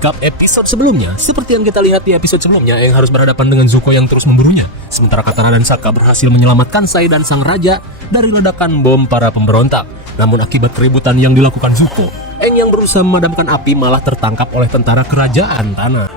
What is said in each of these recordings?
recap episode sebelumnya, seperti yang kita lihat di episode sebelumnya, Aang harus berhadapan dengan Zuko yang terus memburunya. Sementara Katara dan Sokka berhasil menyelamatkan Sai dan sang raja dari ledakan bom para pemberontak. Namun akibat keributan yang dilakukan Zuko, Aang yang berusaha memadamkan api malah tertangkap oleh tentara kerajaan tanah.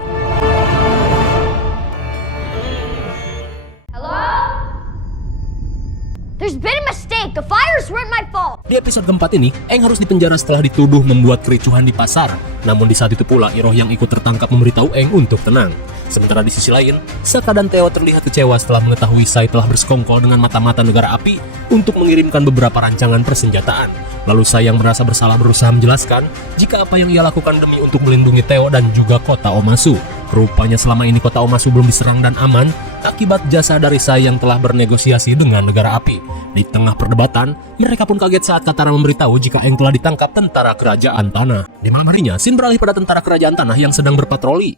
There's been a mistake. The fires weren't my fault. Di episode keempat ini, Aang harus dipenjara setelah dituduh membuat kericuhan di pasar. Namun di saat itu pula, Iroh yang ikut tertangkap memberitahu Aang untuk tenang. Sementara di sisi lain, Sokka dan Teo terlihat kecewa setelah mengetahui Sai telah bersekongkol dengan mata-mata negara api untuk mengirimkan beberapa rancangan persenjataan. Lalu Sai yang merasa bersalah berusaha menjelaskan jika apa yang ia lakukan demi untuk melindungi Teo dan juga kota Omasu. Rupanya selama ini kota Omasu belum diserang dan aman akibat jasa dari Sai yang telah bernegosiasi dengan negara api. Di tengah perdebatan, mereka pun kaget saat Katara memberitahu jika Aang telah ditangkap tentara kerajaan tanah. Di malam harinya, scene beralih pada tentara kerajaan tanah yang sedang berpatroli.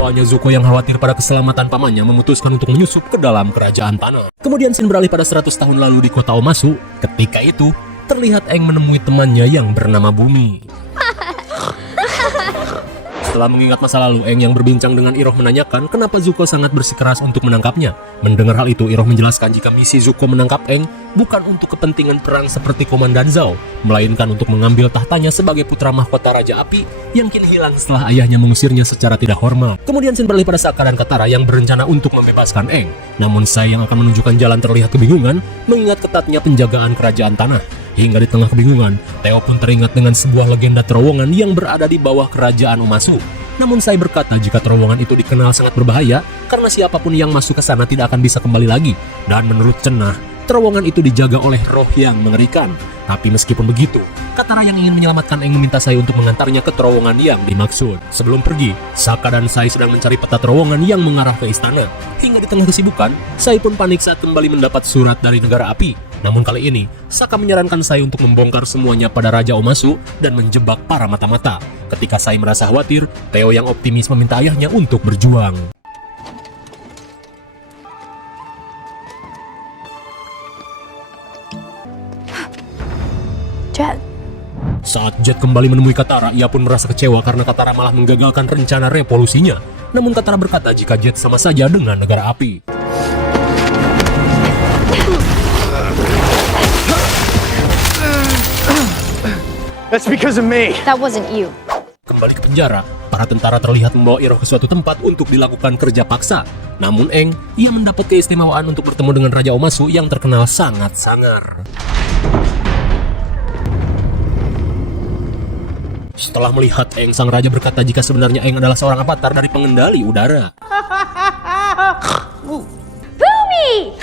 Rupanya Zuko yang khawatir pada keselamatan pamannya memutuskan untuk menyusup ke dalam kerajaan tanah. Kemudian scene beralih pada 100 tahun lalu di kota Omasu. Ketika itu, terlihat Aang menemui temannya yang bernama Bumi. Setelah mengingat masa lalu, Aang yang berbincang dengan Iroh menanyakan kenapa Zuko sangat bersikeras untuk menangkapnya. Mendengar hal itu, Iroh menjelaskan jika misi Zuko menangkap Aang bukan untuk kepentingan perang seperti Komandan Zhao, melainkan untuk mengambil tahtanya sebagai putra mahkota Raja Api yang kini hilang setelah ayahnya mengusirnya secara tidak hormat. Kemudian scene beralih pada Sokka dan Katara yang berencana untuk membebaskan Aang. Namun Sai yang akan menunjukkan jalan terlihat kebingungan mengingat ketatnya penjagaan kerajaan tanah. Hingga di tengah kebingungan, Teo pun teringat dengan sebuah legenda terowongan yang berada di bawah kerajaan Omasu. Namun Sai berkata jika terowongan itu dikenal sangat berbahaya karena siapapun yang masuk ke sana tidak akan bisa kembali lagi. Dan menurut Cenah, terowongan itu dijaga oleh roh yang mengerikan. Tapi meskipun begitu, Katara yang ingin menyelamatkan Aang meminta Sai untuk mengantarnya ke terowongan yang dimaksud. Sebelum pergi, Sokka dan Sai sedang mencari peta terowongan yang mengarah ke istana. Hingga di tengah kesibukan, Sai pun panik saat kembali mendapat surat dari negara api. Namun kali ini, Sokka menyarankan Sai untuk membongkar semuanya pada Raja Omasu dan menjebak para mata-mata. Ketika Sai merasa khawatir, Teo yang optimis meminta ayahnya untuk berjuang. Jet. Saat Jet kembali menemui Katara, ia pun merasa kecewa karena Katara malah menggagalkan rencana revolusinya. Namun Katara berkata jika Jet sama saja dengan negara api. That's because of me. That wasn't you. Kembali ke penjara, para tentara terlihat membawa Iroh ke suatu tempat untuk dilakukan kerja paksa. Namun Aang, ia mendapat keistimewaan untuk bertemu dengan Raja Omasu yang terkenal sangat sangar. Setelah melihat Aang, sang raja berkata jika sebenarnya Aang adalah seorang avatar dari pengendali udara. Bumi!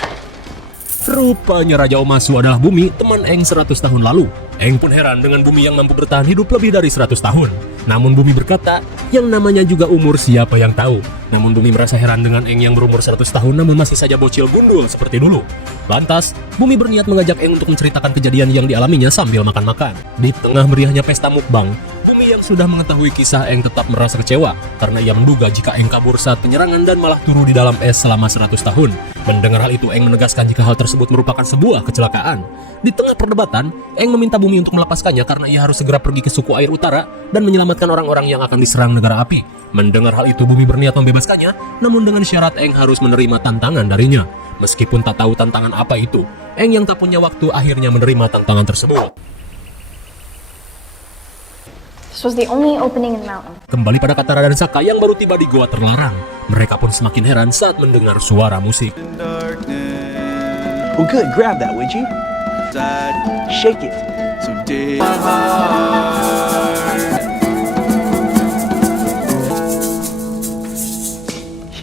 Rupanya Raja Omasu adalah Bumi, teman Aang 100 tahun lalu. Aang pun heran dengan Bumi yang mampu bertahan hidup lebih dari 100 tahun. Namun Bumi berkata, yang namanya juga umur siapa yang tahu. Namun Bumi merasa heran dengan Aang yang berumur 100 tahun namun masih saja bocil gundul seperti dulu. Lantas, Bumi berniat mengajak Aang untuk menceritakan kejadian yang dialaminya sambil makan-makan. Di tengah meriahnya pesta mukbang, Bumi yang sudah mengetahui kisah Aang tetap merasa kecewa karena ia menduga jika Aang kabur saat penyerangan dan malah turun di dalam es selama 100 tahun. Mendengar hal itu, Aang menegaskan jika hal tersebut merupakan sebuah kecelakaan. Di tengah perdebatan, Aang meminta Bumi untuk melepaskannya karena ia harus segera pergi ke suku air utara dan menyelamatkan orang-orang yang akan diserang negara api. Mendengar hal itu, Bumi berniat membebaskannya, namun dengan syarat Aang harus menerima tantangan darinya. Meskipun tak tahu tantangan apa itu, Aang yang tak punya waktu akhirnya menerima tantangan tersebut. This was the only opening in the mountain. Kembali pada Katara dan Sokka yang baru tiba di Goa Terlarang. Mereka pun semakin heran saat mendengar suara musik. Well, good. Grab that, would you? Shake it. So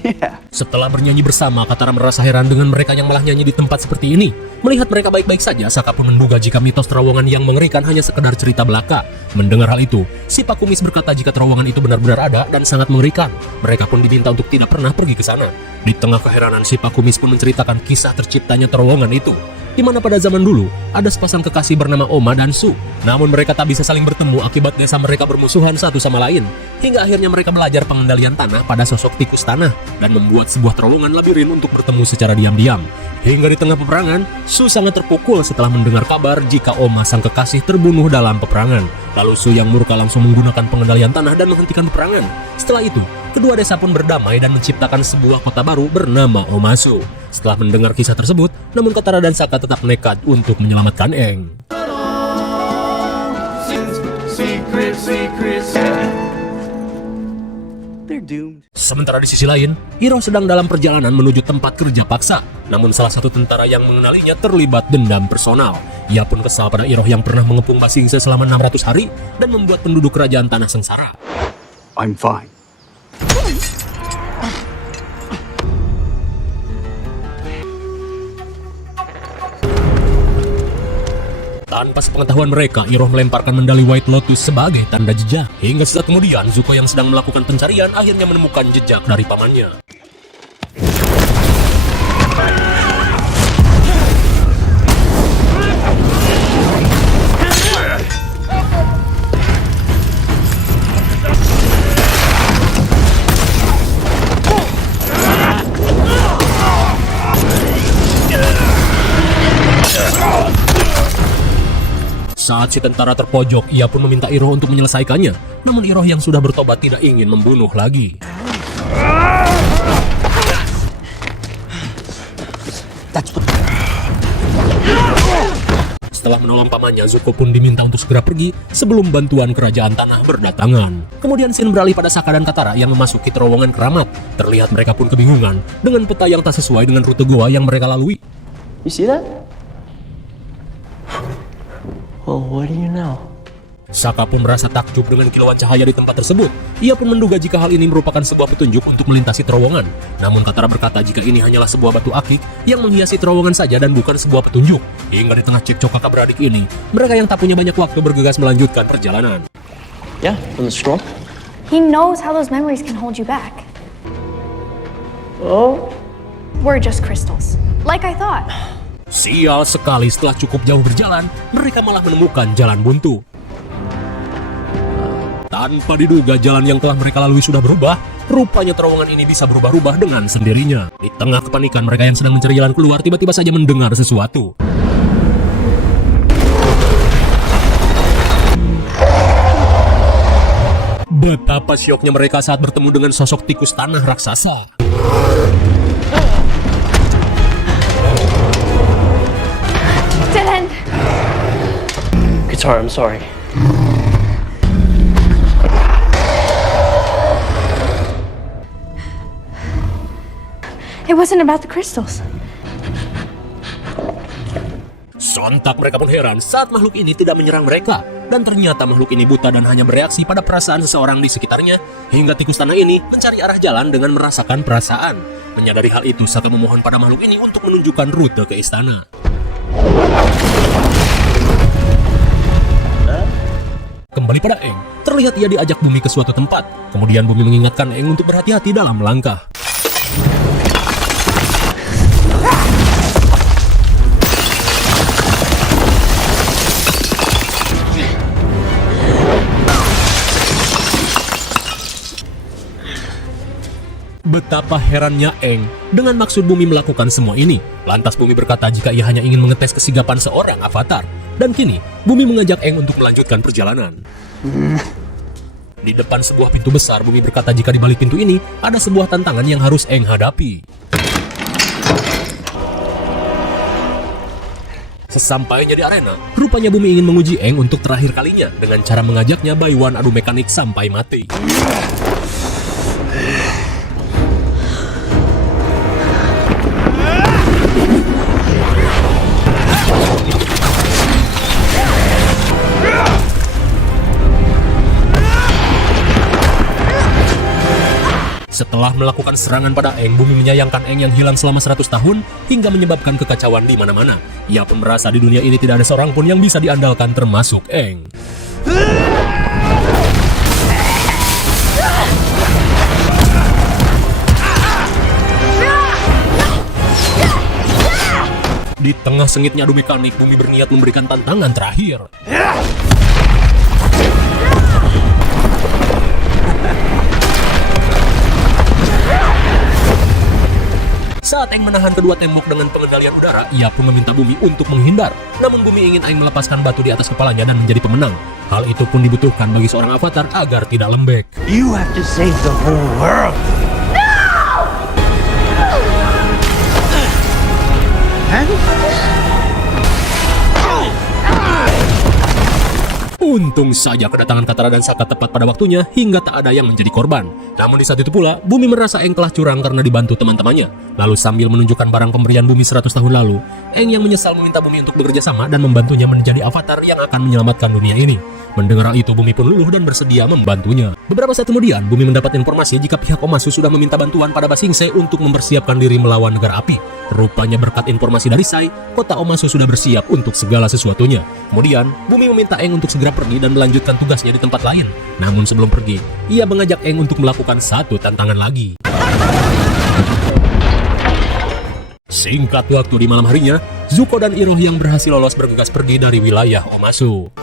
yeah. Setelah bernyanyi bersama, Katara merasa heran dengan mereka yang malah nyanyi di tempat seperti ini. Melihat mereka baik-baik saja, Sokka pun menduga jika mitos terowongan yang mengerikan hanya sekedar cerita belaka. Mendengar hal itu, si Pak Kumis berkata jika terowongan itu benar-benar ada dan sangat mengerikan. Mereka pun diminta untuk tidak pernah pergi ke sana. Di tengah keheranan, si Pak Kumis pun menceritakan kisah terciptanya terowongan itu. Di mana pada zaman dulu, ada sepasang kekasih bernama Oma dan Su. Namun mereka tak bisa saling bertemu akibat desa mereka bermusuhan satu sama lain. Hingga akhirnya mereka belajar pengendalian tanah pada sosok tikus tanah dan membuat membuat sebuah terowongan labirin untuk bertemu secara diam-diam. Hingga di tengah peperangan, Su sangat terpukul setelah mendengar kabar jika Oma sang kekasih terbunuh dalam peperangan. Lalu Su yang murka langsung menggunakan pengendalian tanah dan menghentikan peperangan. Setelah itu, kedua desa pun berdamai dan menciptakan sebuah kota baru bernama Omasu. Setelah mendengar kisah tersebut, namun Katara dan Sokka tetap nekat untuk menyelamatkan Aang. They're doomed. Sementara di sisi lain, Iroh sedang dalam perjalanan menuju tempat kerja paksa. Namun salah satu tentara yang mengenalinya terlibat dendam personal. Ia pun kesal pada Iroh yang pernah mengepung Ba Sing Se selama 600 hari dan membuat penduduk kerajaan tanah sengsara. I'm fine. Tanpa sepengetahuan mereka, Iroh melemparkan medali White Lotus sebagai tanda jejak. Hingga sesaat kemudian, Zuko yang sedang melakukan pencarian akhirnya menemukan jejak dari pamannya. Saat si tentara terpojok, ia pun meminta Iroh untuk menyelesaikannya. Namun Iroh yang sudah bertobat tidak ingin membunuh lagi. Setelah menolong pamannya, Zuko pun diminta untuk segera pergi sebelum bantuan kerajaan tanah berdatangan. Kemudian scene beralih pada Sokka dan Katara yang memasuki terowongan keramat. Terlihat mereka pun kebingungan dengan peta yang tak sesuai dengan rute goa yang mereka lalui. You see that? Well, what do you know? Sokka pun merasa takjub dengan kilauan cahaya di tempat tersebut. Ia pun menduga jika hal ini merupakan sebuah petunjuk untuk melintasi terowongan. Namun Katara berkata jika ini hanyalah sebuah batu akik yang menghiasi terowongan saja dan bukan sebuah petunjuk. Hingga di tengah cekcok kakak beradik ini, mereka yang tak punya banyak waktu bergegas melanjutkan perjalanan. Yeah, from the scroll. He knows how those memories can hold you back. Oh? We're just crystals. Like I thought. Sial sekali, setelah cukup jauh berjalan, mereka malah menemukan jalan buntu. Tanpa diduga jalan yang telah mereka lalui sudah berubah. Rupanya terowongan ini bisa berubah-ubah dengan sendirinya. Di tengah kepanikan mereka yang sedang mencari jalan keluar tiba-tiba saja mendengar sesuatu. Betapa syoknya mereka saat bertemu dengan sosok tikus tanah raksasa. Dead end. Katara, I'm sorry. It wasn't about the crystals. Sontak mereka pun heran saat makhluk ini tidak menyerang mereka. Dan ternyata makhluk ini buta dan hanya bereaksi pada perasaan seseorang di sekitarnya. Hingga tikus tanah ini mencari arah jalan dengan merasakan perasaan. Menyadari hal itu, Sokka memohon pada makhluk ini untuk menunjukkan rute ke istana. Kembali pada Aang, terlihat ia diajak Bumi ke suatu tempat. Kemudian Bumi mengingatkan Aang untuk berhati-hati dalam melangkah. Betapa herannya Aang dengan maksud Bumi melakukan semua ini. Lantas Bumi berkata jika ia hanya ingin mengetes kesigapan seorang avatar. Dan kini, Bumi mengajak Aang untuk melanjutkan perjalanan. Di depan sebuah pintu besar, Bumi berkata jika di balik pintu ini ada sebuah tantangan yang harus Aang hadapi. Sesampainya di arena, rupanya Bumi ingin menguji Aang untuk terakhir kalinya dengan cara mengajaknya Baiwan adu mekanik sampai mati. Setelah melakukan serangan pada Aang, Bumi menyayangkan Aang yang hilang selama 100 tahun hingga menyebabkan kekacauan di mana-mana. Ia pun merasa di dunia ini tidak ada seorang pun yang bisa diandalkan termasuk Aang. Di tengah sengitnya adu mekanik, Bumi berniat memberikan tantangan terakhir. Saat Aang menahan kedua tembok dengan pengendalian udara, ia pun meminta Bumi untuk menghindar. Namun Bumi ingin Aang melepaskan batu di atas kepalanya dan menjadi pemenang. Hal itu pun dibutuhkan bagi seorang avatar agar tidak lembek. You have to save the whole world. Untung saja kedatangan Katara dan Sokka tepat pada waktunya hingga tak ada yang menjadi korban. Namun di saat itu pula, Bumi merasa Aang telah curang karena dibantu teman-temannya. Lalu sambil menunjukkan barang pemberian Bumi 100 tahun lalu, Aang yang menyesal meminta Bumi untuk bekerja sama dan membantunya menjadi avatar yang akan menyelamatkan dunia ini. Mendengar hal itu, Bumi pun luluh dan bersedia membantunya. Beberapa saat kemudian, Bumi mendapat informasi jika pihak Omasu sudah meminta bantuan pada Ba Sing Se untuk mempersiapkan diri melawan negara api. Rupanya berkat informasi dari Sai, kota Omasu sudah bersiap untuk segala sesuatunya. Kemudian, Bumi meminta Aang untuk segera pergi dan melanjutkan tugasnya di tempat lain. Namun sebelum pergi, ia mengajak Aang untuk melakukan satu tantangan lagi. Singkat waktu di malam harinya, Zuko dan Iroh yang berhasil lolos bergegas pergi dari wilayah Omasu.